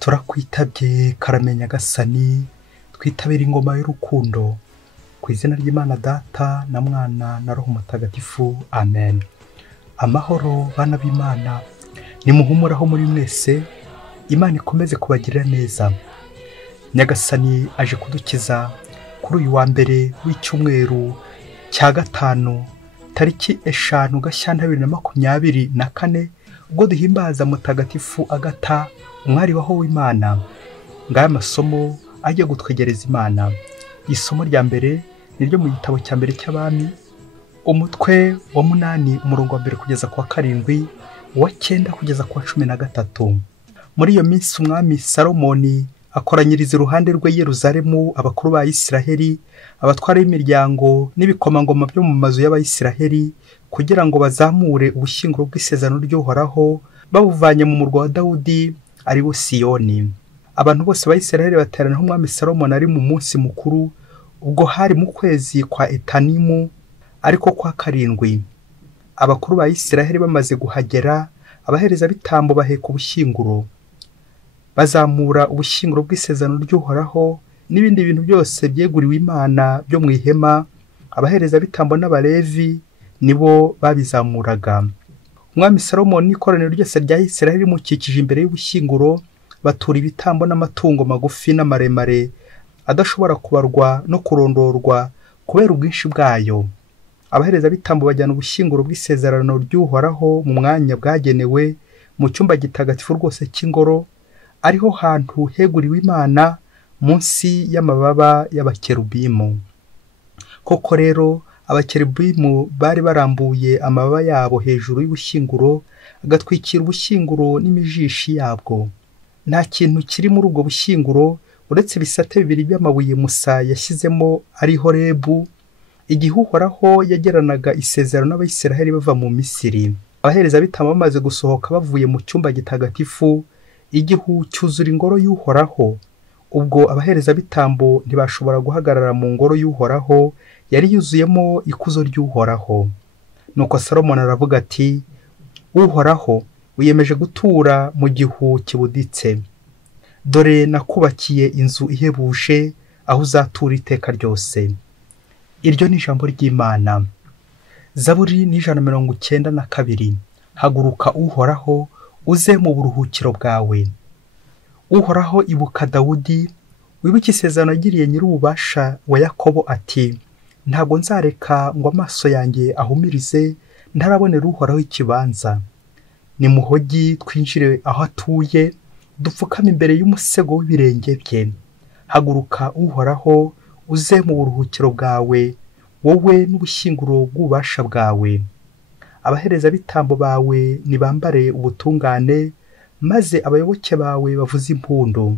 turakwitabye karamenya gasani, twitabira ingoma y'urukundo, ku izina ry'Imana Data na Mwana na Roho Mutagatifu, amen. Amahoro bana b'Imana, nimuhumuraho muri mwese, Imana ikomeze kubagirira neza. Nyagasani aje kudukiza kuri uyu wa mbere w'icyumweru cya gatanu, tariki 5 Gashyantare 2024, ubwo duhimbaza Mutagatifu Agata, umwari waho w'Imana. Ngaya amasomo ajye gutwegereza Imana. Isomo rya mbere ni ryo mu gitabo cya mbere cy'Abami, umutwe wa 8 umurongo wa 1 kugeza ku wa 7, wa 9 kugeza ku wa 13. Muri iyo minsi umwami Salomoni akoranyiriza iruhande rwe Yeruzalemu abakuru ba Isiraheli, abatwara b'imiryango n'ibikomangoma byo mu mazu y'Abayisiraheli, kugira ngo bazamure ubushyinguro bw'isezerano ry'Uhoraho babuvanye mu murwa wa Dawudi ari wo Siyoni. Abantu bose ba Isiraheli baterana aho umwami Salomoni ari mu munsi mukuru, ubwo hari mu kwezi kwa Etanimu ariko kwa 7. Abakuru ba Isiraheli bamaze guhagera, abahereza bitambo baheka ubushyinguro, bazamura ubushyinguro bw'isezerano ry'Uhoraho n'ibindi bintu byose byeguriwe Imana byo mu ihema. Abahereza bitambo n'Abalevi nibo babizamuraga. Umwami Salomoni n'ikoraniro ryose rya Isiraheli mukikije imbere y'ubushyinguro, batura ibitambo n'amatungo magufi n'amaremare adashobora kubarwa no kurondorwa kubera ubwinshi bwayo. Abahereza bitambo bajyana ubushyinguro bw'isezerano ry'Uhoraho mu mwanya bwagenewe mu cyumba gitagatifu rwose cy'ingoro, ariho hantu heguriwe Imana munsi y'amababa y'abakerubimu. Koko rero abakerubimu bari barambuye amababa yabo hejuru y'ubushyinguro, agatwikira ubushyinguro n'imijishi yabwo. Nta kintu kiri muri ubwo bushyinguro uretse ibisate 2 by'amabuye Musa yashyizemo ari Horebu, igihe Uhoraho yageranaga isezerano n'Abayisiraheli bava mu Misiri. Abahereza bitambo bamaze gusohoka bavuye mu cyumba gitagatifu, igihu cyuzura ingoro y'Uhoraho. Ubwo abahereza bitambo ntibashobora guhagarara mu ngoro y'Uhoraho, yari yuzuyemo ikuzo ry'Uhoraho. Nuko Salomoni aravuga ati, Uhoraho wiyemeje gutura mu gihu kibuditse. Dore nakubakiye inzu ihebuje, aho uzatura iteka ryose. Iryo ni ijambo ry'Imana. Zaburi ni 192. Haguruka Uhoraho, uze mu buruhukiro bwawe. Uhoraho ibuka Dawudi, wibuke isezerano yagiriye nyir'ububasha wa Yakobo ati, ntabwo nzareka ngo amaso yanjye ahumirize ntarabonera Uhoraho ikibanza. Nimuhogi twinjire aho atuye, dupfukame imbere y'umusego w'ibirenge bye. Haguruka Uhoraho, uze mu buruhukiro bwawe, wowe n'ubushyinguro bw'ububasha bwawe. Abahereza bitambo bawe nibambare ubutungane, maze abayoboke bawe bavuze impundu.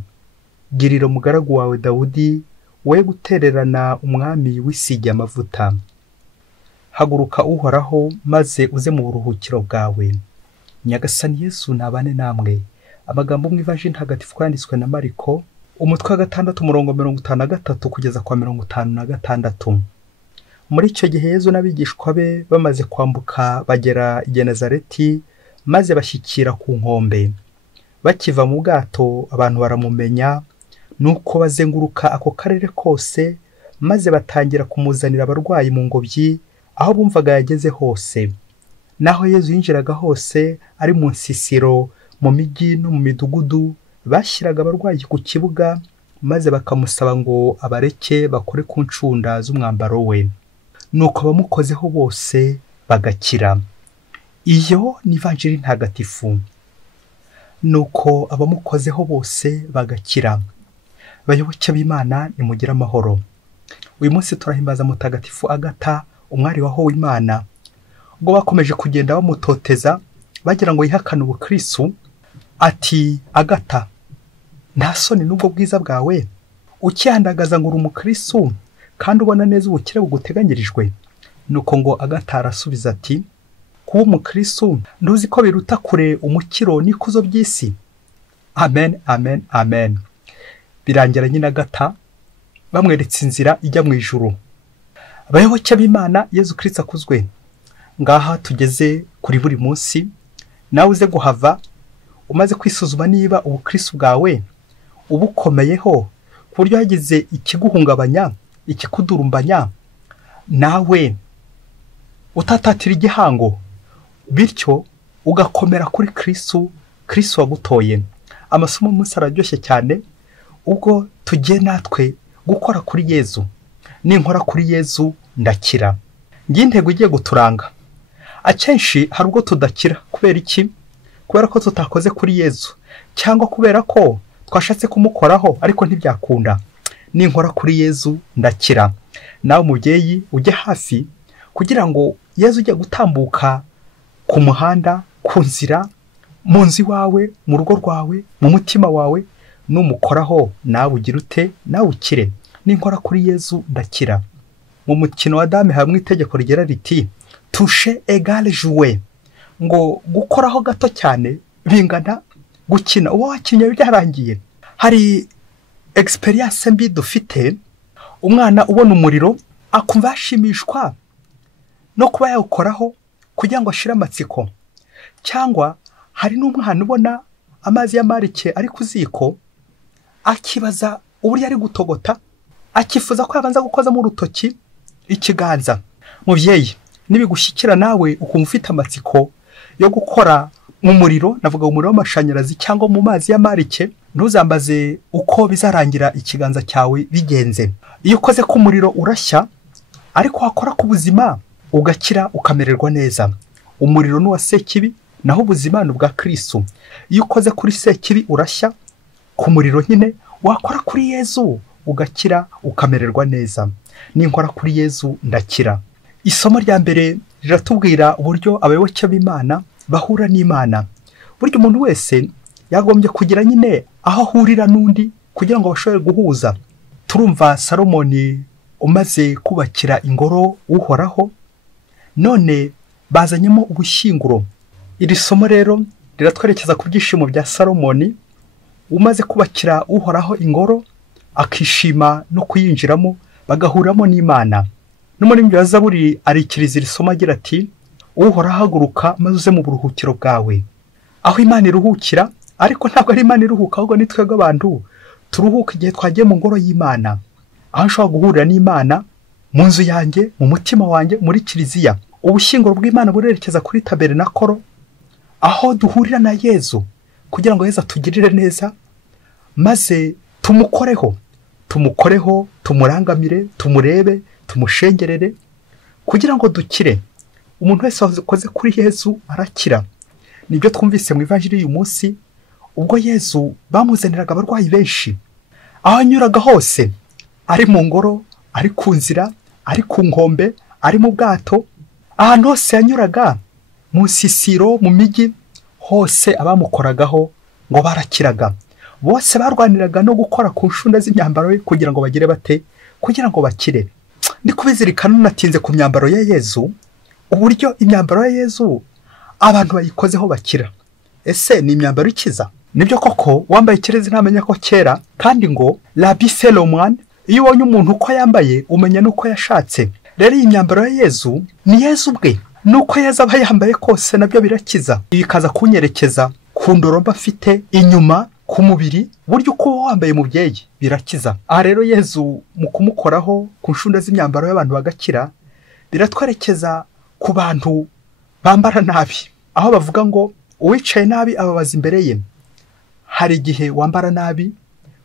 Girira umugaragu wawe Dawudi, we gutererana umwami w'isigi amavuta. Haguruka Uhoraho, maze uze mu buruhukiro bwawe. Nyagasani Yezu nabane namwe. Amagambo mu Ivanjili ntagatifu yanditswe na Mariko, umutwe wa 6 umurongo 53 kugeza kwa 56. Muri icyo gihe Yezu n'abigishwa be bamaze kwambuka bagera i Genezareti, maze bashyikira ku nkombe. Bakiva mu bwato abantu baramumenya, nuko bazenguruka ako karere kose, maze batangira kumuzanira abarwayi mu ngobyi aho bumvaga yageze hose. Naho Yezu yinjiraga hose, ari mu nsisiro, mu migi no mu midugudu, bashyiraga abarwayi ku kibuga, maze bakamusaba ngo abareke bakore ku ncunda z'umwambaro we. Nuko abamukozeho bose bagakira. Iyo ni Ivanjili ntagatifu. Nuko abamukozeho bose bagakira. Bayoboke b'Imana, nimugire amahoro. Uyu munsi turahimbaza Mutagatifu Agata, umwari waho w'Imana. Ubwo bakomeje kugenda bamutoteza bagira ngo yihakane ubukristo, ati, Agata, nta soni n'ubwo bwiza bwawe, ukihandagaza ngo uri umukristo kandi ubona neza ubukire buguteganyirijwe. Nuko ngo Agata arasubiza ati, kuba umukristo ntuzi ko biruta kure umukiro n'ikuzo by'isi. Amen, amen, amen. Birangira nyine Agata bamweretse inzira ijya mu ijuru. Abayoboke b'Imana, Yezu Kristo akuzwe. Ngaha tugeze kuri Buri Munsi, nawe uze guhava umaze kwisuzuma niba ubukristo bwawe ubukomeyeho ku buryo hagize ikiguhungabanya, ikikudurumbanya, nawe utatatira igihango, bityo ugakomera kuri Kristo wagutoye. Amasomo munsi araryoshye cyane, ubwo tugiye natwe gukora kuri Yezu. Ninkora kuri Yezu ndakira. Ngiye intego igiye guturanga. Akenshi hari ubwo tudakira. Kubera iki? Kubera ko tutakoze kuri Yezu, cyangwa kubera ko twashatse kumukoraho ariko ntibyakunda. Ninkora kuri Yezu ndakira. Nawe mubyeyi ujye hafi kugira ngo Yezu ujye gutambuka ku muhanda, ku nzira, mu nzu iwawe, mu rugo rwawe, mu mutima wawe, numukoraho nawe ugira ute, nawe ukire. Ninkora kuri Yezu ndakira. Mu mukino wa dame hamwe itegeko rigera riti toucher égale jouer, ngo gukoraho gato cyane bingana gukina. Uwo wakinnye byarangiye. Hari experience mbi dufite, umwana ubona umuriro akumva yashimishwa no kuba yawukoraho kugira ngo ashire amatsiko. Cyangwa hari n'umwana ubona amazi y'amarike ari ku ziko akibaza uburyo ari gutogota, akifuza ko yabanza gukozamo urutoki, ikiganza. Muvyeyi, nibigushyikira nawe ukumva ufite amatsiko yo gukora mu muriro, navuga umuriro w'amashanyarazi cyangwa mu mazi y'amarike, ntuzambaze uko bizarangira ikiganza cyawe bigenze. Iyo ukoze ku muriro urashya, ariko wakora ku buzima ugakira ukamererwa neza. Umuriro ni wa sekibi, naho ubuzima ni ubwa Kristo. Iyo ukoze kuri sekibi urashya, ku muriro nyine wakora kuri Yezu ugakira ukamererwa neza. Ninkora kuri Yezu ndakira. Isomo rya mbere riratubwira uburyo abayoboke b'Imana bahura n'Imana. Buryo umuntu wese yagombye kugira nyine aho ahurira n'undi kugira ngo bashobore guhuza. Turumva Salomoni umaze kubakira ingoro uhoraho, none bazanyemo ubushyinguro. Iri somo rero riratwerekeza ku byishimo bya Salomoni umaze kubakira uhoraho ingoro, akishima no kuyinjiramo, bagahuramo n'Imana. N'umuririmbyi wa Zaburi arikiriza iri somo agira ati uhoraho haguruka maze uze mu buruhukiro bwawe. Aho Imana iruhukira, ariko ntabwo ari Imana iruhuka, ahubwo ni twebwe abantu turuhuka igihe twagiye mu ngoro y'Imana. Aho nshobora guhurira n'Imana mu nzu yanjye, mu mutima wanjye, muri kiliziya. Ubushyinguro bw'Imana burerekeza kuri tabernakoro, aho duhurira na Yezu kugira ngo Yezu atugirire neza, maze tumukoreho, tumurangamire, tumurebe, tumushengerere kugira ngo dukire. Umuntu wese wakoze kuri Yezu arakira. Nibyo twumvise mu ivanjiri y'uyu munsi, ubwo Yezu bamuzaniraga abarwayi benshi. Aho anyuraga hose, ari mu ngoro, ari ku nzira, ari ku nkombe, ari mu bwato, ahantu hose yanyuraga, mu nsisiro, mu migi, hose abamukoragaho ngo barakiraga. Bose barwaniraga no gukora ku nshunda z'imyambaro ye kugira ngo bagire bate, kugira ngo bakire. Ndi kubizirikana natinze ku myambaro ya Yezu, uburyo imyambaro ya Yezu abantu bayikozeho bakira. Ese ni imyambaro ikiza? Nibyo koko wambaye kirezi ntamenya ko kera, kandi ngo la bifelomwan, iyo ubonye umuntu uko yambaye umenya nuko yashatse. Rero iyi myambaro ya Yezu ni Yezu ubwe, nuko Yezu aba yambaye kose nabyo birakiza. Bikaza kunyerekeza ku ndoromba afite inyuma ku mubiri, buryo uko wambaye mubyeyi birakiza. Aha rero Yezu mu kumukoraho ku nshunda z'imyambaro y'abantu bagakira, biratwerekeza ku bantu bambara nabi, aho bavuga ngo uwicaye nabi ababaza imbere ye. Hari igihe wambara nabi.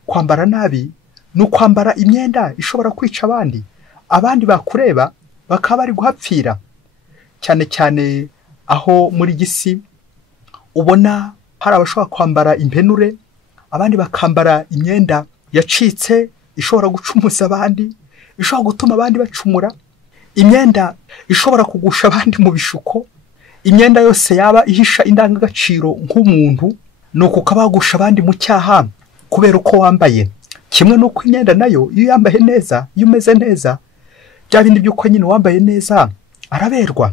Kwambara nabi ni ukwambara imyenda ishobora kwica abandi, abandi bakureba bakaba bari guhapfira. Cyane cyane aho muri gisi ubona hari abashobora kwambara impenure, abandi bakambara imyenda yacitse ishobora gucumuza abandi, ishobora gutuma abandi bacumura, imyenda ishobora kugusha abandi mu bishuko. Imyenda yose yaba ihisha indangagaciro nk'umuntu, nuko ukabagusha abandi mu cyaha kubera uko wambaye. Kimwe nuko imyenda nayo iyo yambaye neza, iyo umeze neza, bya bindi by'uko nyine wambaye neza araberwa.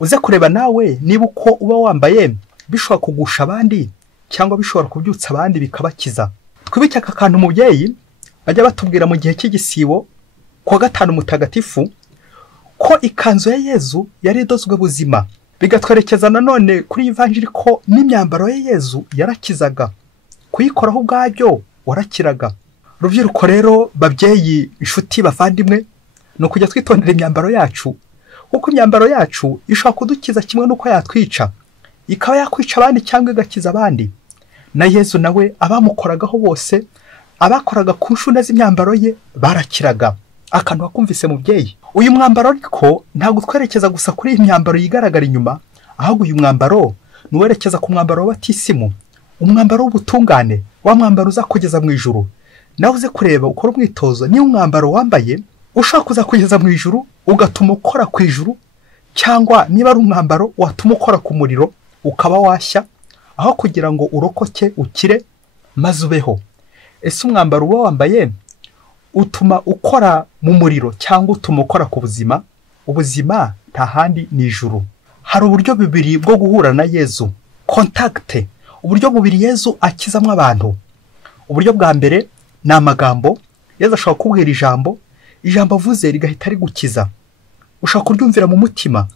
Uze kureba nawe niba uko uba wambaye bishobora kugusha abandi cyangwa bishobora kubyutsa abandi bikabakiza. Twibike aka kantu mubyeyi bajya batubwira mu gihe cy'igisibo kwa gatanu mutagatifu ko ikanzu ya Yezu yari idozwe buzima. Bigatwerekeza nanone kuri ivanjiri ko n'imyambaro ya Yezu yarakizaga. Kuyikoraho ubwabyo warakiraga. Rubyiruko rero, babyeyi, inshuti, bavandimwe, ni ukujya twitondera imyambaro yacu, kuko imyambaro yacu ishobora kudukiza kimwe n'uko yatwica, ikaba yakwica abandi cyangwa igakiza abandi. Na Yezu nawe abamukoragaho bose, abakoraga ku nshunda z'imyambaro ye barakiraga. Akantu wakumvise mubyeyi, uyu mwambaro ariko ntabwo twerekeza gusa kuri iyi myambaro yigaragara inyuma, ahubwo uyu mwambaro nuwerekeza ku mwambaro w'abatisimu, umwambaro w'ubutungane, wa mwambaro uza kugeza mu ijuru. Nawe uze kureba ukora umwitozo, niba umwambaro wambaye ushaka kuza kugeza mu ijuru ugatuma ukora ku ijuru, cyangwa niba ari umwambaro watuma ukora ku muriro ukaba washya, aho kugira ngo urokoke ukire maze ubeho. Ese umwambaro uba wambaye utuma ukora mu muriro cyangwa utuma ukora ku buzima? Ubuzima nta handi ni ijuru. Hari uburyo bubiri bwo guhura na Yezu, kontakite, uburyo bubiri Yezu akizamo abantu. Uburyo bwa mbere ni amagambo. Yezu ashobora kubwira ijambo, ijambo avuze rigahita rigukiza, ushobora kuryumvira mu mutima,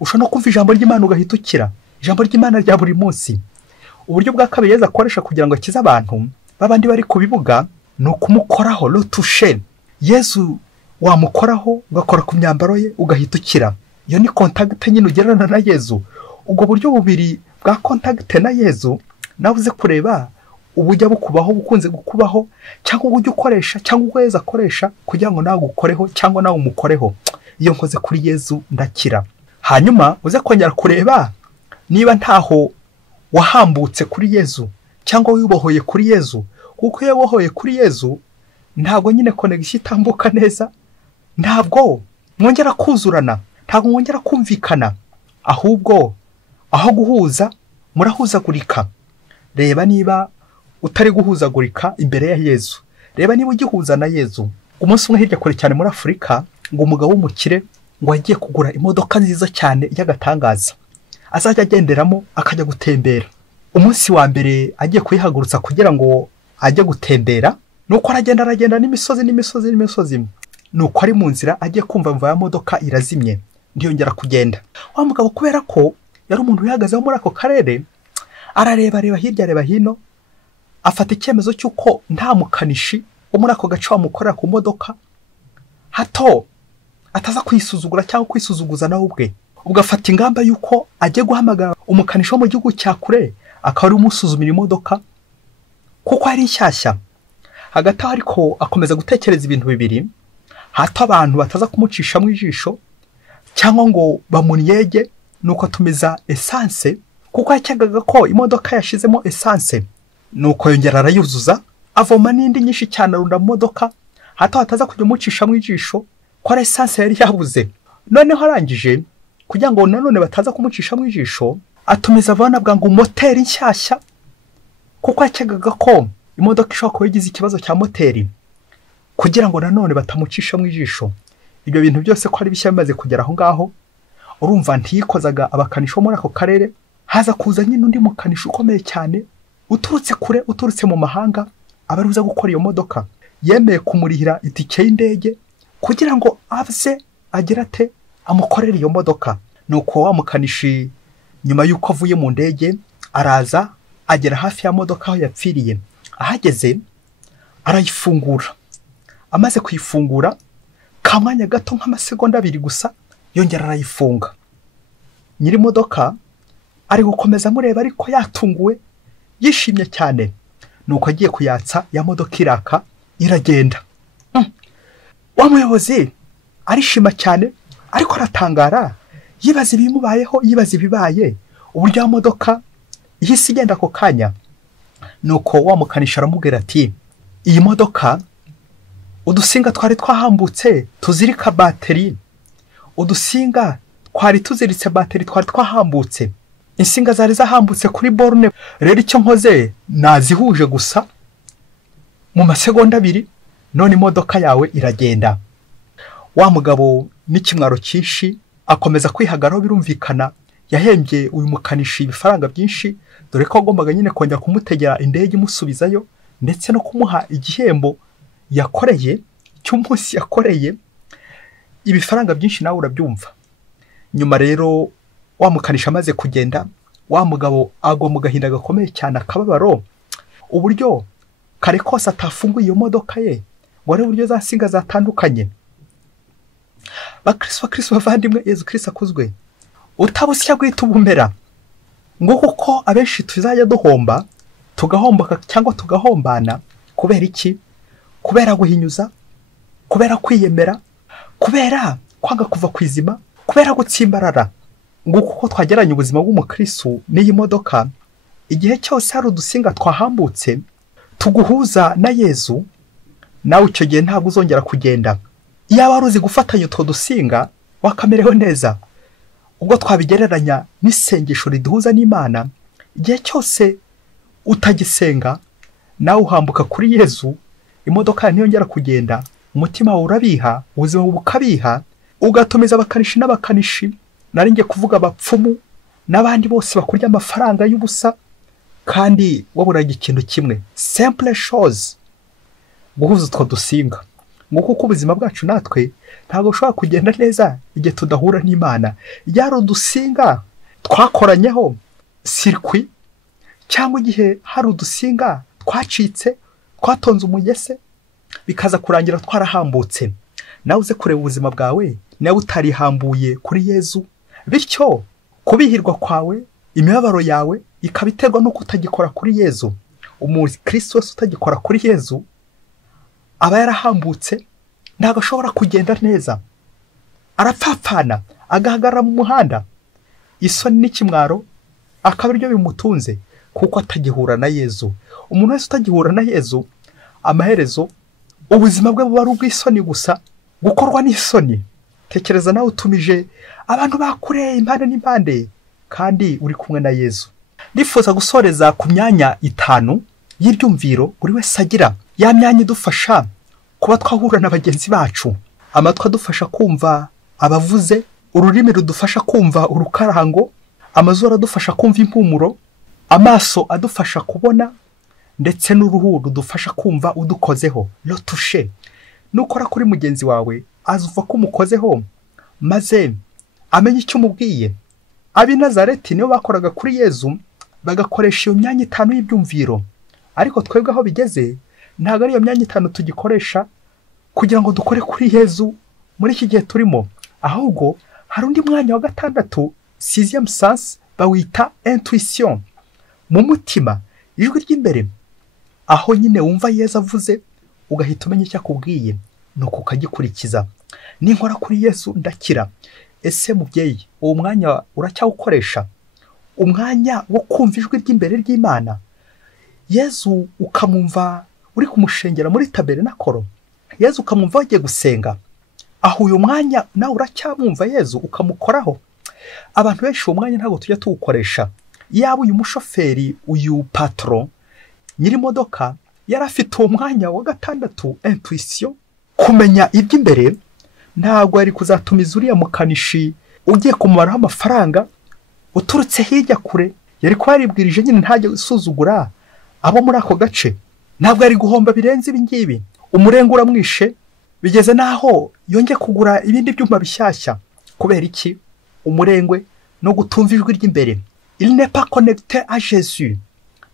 ushobora no kumva ijambo ry'Imana ugahita ukira, ijambo ry'Imana rya buri munsi. Uburyo bwa kabiri Yezu akoresha kugira ngo akize abantu babandi bari ku bibuga ni ukumukoraho, rotushe. Yezu wamukoraho ugakora ku myambaro ye ugahita ukira. Iyo ni kontakite nyine ugererana na Yezu. Ubwo buryo bubiri bwa kontakite na Yezu nawe uze kureba ubujya bukubaho, bukunze gukubaho, cyangwa ubujya ukoresha cyangwa ubwo Yezu akoresha kugira ngo nawe ukoreho cyangwa nawe umukoreho. Iyo nkoze kuri Yezu ndakira. Hanyuma uze kongera kureba niba ntaho wahambutse kuri Yezu cyangwa wibohoye kuri Yezu, kuko iyo wibohoye kuri Yezu ntabwo nyine connection itambuka neza, ntabwo mwongera kuzurana, ntabwo mwongera kumvikana, ahubwo aho guhuza murahuzagurika. Reba niba utari guhuzagurika imbere ya Yezu, reba niba ugihuza na Yezu. Umunsi umwe hirya kure cyane muri Afurika, ngo umugabo w'umukire ngo agiye kugura imodoka nziza cyane y'agatangaza azajya agenderamo akajya gutembera. Umunsi wa mbere agiye kuyihagurutsa kugira ngo ajye gutembera, nuko aragenda n'imisozi, nuko ari mu nzira agiye kumva mva ya modoka irazimye, ndiyongera kugenda. Wa mugabo kubera ko yari umuntu wihagazeho muri ako karere, arareba hirya areba hino, afata icyemezo cy'uko nta mukanishi wo muri ako gace wamukorera ku modoka, hato ataza kwisuzugura cyangwa kwisuzuguza nawe ubwe. Ubwo afata ingamba y'uko agiye guhamagara umukanishi wo mu gihugu cya kure akaba ari umusuzumira imodoka kuko ari nshyashya. Hagati aho ariko akomeza gutekereza ibintu bibiri, hato abantu bataza kumucisha mu ijisho cyangwa ngo bamunyege, nuko atumiza esanse kuko yakekaga ko imodoka yashizemo esanse. Nuko yongera arayuzuza, avoma n'indi nyinshi cyane arunda mu modoka, hato hataza kujya umucisha mu ijisho ko ari esanse yari yabuze. Noneho arangije kugira ngo nanone bataza kumucisha mu ijisho, atumiza abana bwa ngo moteri nshyashya kuko yakekaga ko imodoka ishobora kuba igize ikibazo cya moteri, kugira ngo nanone batamucisha mu ijisho. Ibyo bintu byose ko ari bishya bimaze kugera aho ngaho, urumva ntiyikozaga abakanisho muri ako karere, haza kuza nyine undi mukanishi ukomeye cyane uturutse kure, uturutse mu mahanga, abaruza gukora iyo modoka. Yemeye kumurihira itike y'indege kugira ngo aze agira ate amukorera iyo modoka. Nuko wa mukanishi nyuma y'uko avuye mu ndege araza agera hafi ya modoka aho yapfiriye. Ahageze arayifungura, amaze kuyifungura kamwanya gato nk'amasegonda 2 gusa yongera arayifunga. Nyiri modoka ari gukomeza mureba ariko yatunguwe, yishimye cyane. Nuko agiye kuyatsa ya modoka iraka iragenda. Wa muyobozi arishima cyane ariko aratangara, yibaza ibimubayeho, yibaza ibibaye uburyo ya modoka ihise igenda ako kanya. Nuko wa mukanisha aramubwira ati, iyi modoka udusinga twari twahambutse tuzirika bateri, udusinga twari tuziritse bateri twari twahambutse, insinga zari zahambutse kuri borne. Rero icyo nkoze nazihuje gusa mu masegonda 2, none imodoka yawe iragenda. Wa mugabo n'ikimwaro cyinshi akomeza kwihagaraho, birumvikana yahembye uyu mukanishi ibifaranga byinshi, dore ko agombaga nyine kongera kumutegera indege imusubizayo ndetse no kumuha igihembo yakoreye cy'umunsi yakoreye ibifaranga byinshi. Nawe urabyumva. Nyuma rero wa mukanisha amaze kugenda, wa mugabo agwa mu gahinda gakomeye cyane, akababaro, uburyo kare kose atafunguye iyo modoka ye ngo arebe uburyo za nsinga zatandukanye. Bakristo bavandimwe, Yezu Kristo akuzwe. Utabusya guhita ubumera ngo kuko abenshi tuzajya duhomba, tugahomboka cyangwa tugahombana. Kubera iki? Kubera guhinyuza, kubera kwiyemera, kubera kwanga kuva kwizima, kubera gutsimbarara. Ngo kuko twageranye ubuzima bw'umukristo n'iyi modoka, igihe cyose hari udusinga twahambutse tuguhuza na Yezu, nawe icyo gihe ntabwo uzongera kugenda. Iyo wari uzi gufatanya utwo dusinga wakamerewe neza. Ubwo twabigereranya n'isengesho riduhuza n'Imana, igihe cyose utagisenga nawe uhambuka kuri Yezu, imodoka ntiyongera kugenda, umutima wawe urabiha, ubuzima bukabiha, ugatumiza abakanishi n'abakanishi, nari ngiye kuvuga abapfumu n'abandi bose bakurya amafaranga y'ubusa, kandi waburaga ikintu kimwe, simple chose, guhuza utwo dusinga. Ngo kuko ubuzima bwacu natwe ntabwo ushobora kugenda neza igihe tudahura n'Imana. Yari udusinga twakoranyeho circuit, cyangwa igihe hari udusinga twacitse, twatonze umugese, bikaza kurangira twarahambutse. Nawe uze kureba ubuzima bwawe nawe utarihambuye kuri Yezu, bityo kubihirwa kwawe, imibabaro yawe ikabiterwa no kutagikora kuri Yezu. Umukristo wese utagikora kuri Yezu aba yarahambutse, ntabwo ashobora kugenda neza, arapfapfana, agahagarara mu muhanda, isoni n'ikimwaro akaba aribyo bimutunze, kuko atagihura na Yezu. Umuntu wese utagihura na Yezu, amaherezo ubuzima bwe buba ari ubw'isoni gusa, gukorwa n'isoni. Tekereza nawe utumije abantu bakure impande n'impande, kandi uri kumwe na Yezu. Ndifuza gusoreza ku myanya 5 y'iryumviro buri wese agira. Ya myanya idufasha kuba twahura na bagenzi bacu. Amatwi adufasha kumva abavuze, ururimi rudufasha kumva urukarahango, amazuru adufasha kumva impumuro, amaso adufasha kubona, ndetse n'uruhu rudufasha kumva udukozeho, lo toucher. Nukora kuri mugenzi wawe azuva ko umukozeho, maze amenye icyo umubwiye. Abi Nazareti niyo bakoraga kuri Yezu, bagakoresha iyo myanya 5 y'ibyumviro. Ariko twebwe aho bigeze, ntabwo ari iyo myanya 5 tugikoresha kugira ngo dukore kuri Yezu muri iki gihe turimo. Ahubwo hari undi mwanya wa 6, 6e sens, bawita intuition. Mu mutima, ijwi ry'imbere, aho nyine wumva Yezu avuze ugahita umenya icyo akubwiye, nuko ukagikurikiza. Ninkora kuri Yezu ndakira. Ese mubyeyi, uwo mwanya uracyawukoresha? Umwanya wo kumva ijwi ry'imbere ry'Imana, Yezu ukamumva uri kumushengera muri tabernacle, Yezu ukamumva wagiye gusenga. Aho uyu mwanya nawe uracyamumva Yezu ukamukoraho. Abantu benshi uwo mwanya ntabwo tujya tuwukoresha. Yaba uyu mushoferi, uyu patron nyiri modoka, yarafite uwo mwanya wa 6, intuition, kumenya iby'imbere. Ntabwo ari kuzatumiza uriya mukanishi ugiye kumubaraho amafaranga uturutse hirya kure. Yari kuba yaribwirije nyine ntajya gusuzugura abo muri ako gace. Ntabwo ari guhomba birenze ibi ngibi. Umurengo uramwishe, bigeze naho yongeye kugura ibindi byuma bishyashya. Kubera iki? Umurengwe no gutumva ijwi ry'imbere. Il n'est pas connecté à Jésus.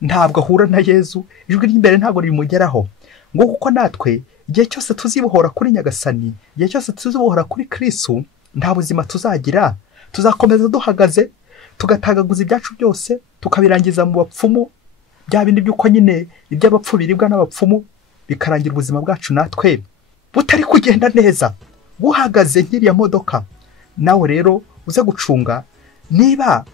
Ntabwo ahura na Yezu, ijwi ry'imbere ntabwo rimugeraho. Ngo kuko natwe igihe cyose tuzibohora kuri Nyagasani, igihe cyose tuzibohora kuri Kristo, nta buzima tuzagira. Tuzakomeza duhagaze, tugatagaguza ibyacu byose, tukabirangiza mu bapfumu, bya bindi by'uko nyine iby'abapfu biribwa n'abapfumu, bikarangira ubuzima bwacu natwe butari kugenda neza, buhagaze nk'iriya modoka. Nawe rero uze gucunga, niba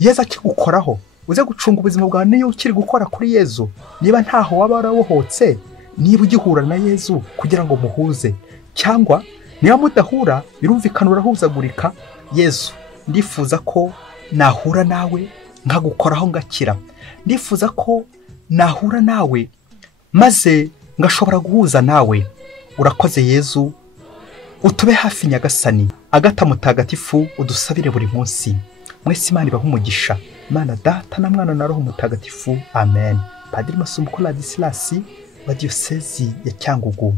Yezu akigukoraho, uze gucunga ubuzima bwawe niyo ukiri gukora kuri Yezu. Niba ntaho waba warabohotse, niba ugihura na Yezu kugira ngo muhuze, cyangwa niba mudahura birumvikana urahuzagurika. Yezu, ndifuza ko nahura nawe nkagukoraho ngakira. Ndifuza ko nahura nawe maze ngashobora guhuza nawe. Urakoze Yezu, utube hafi Nyagasani. Agata mutagatifu udusabire buri munsi. Mwese Imana ibahe umugisha. Imana Data na Mwana na Roho Mutagatifu. Amen. Padiri Masumbuko Ladislas wa Diocese ya Cyangugu.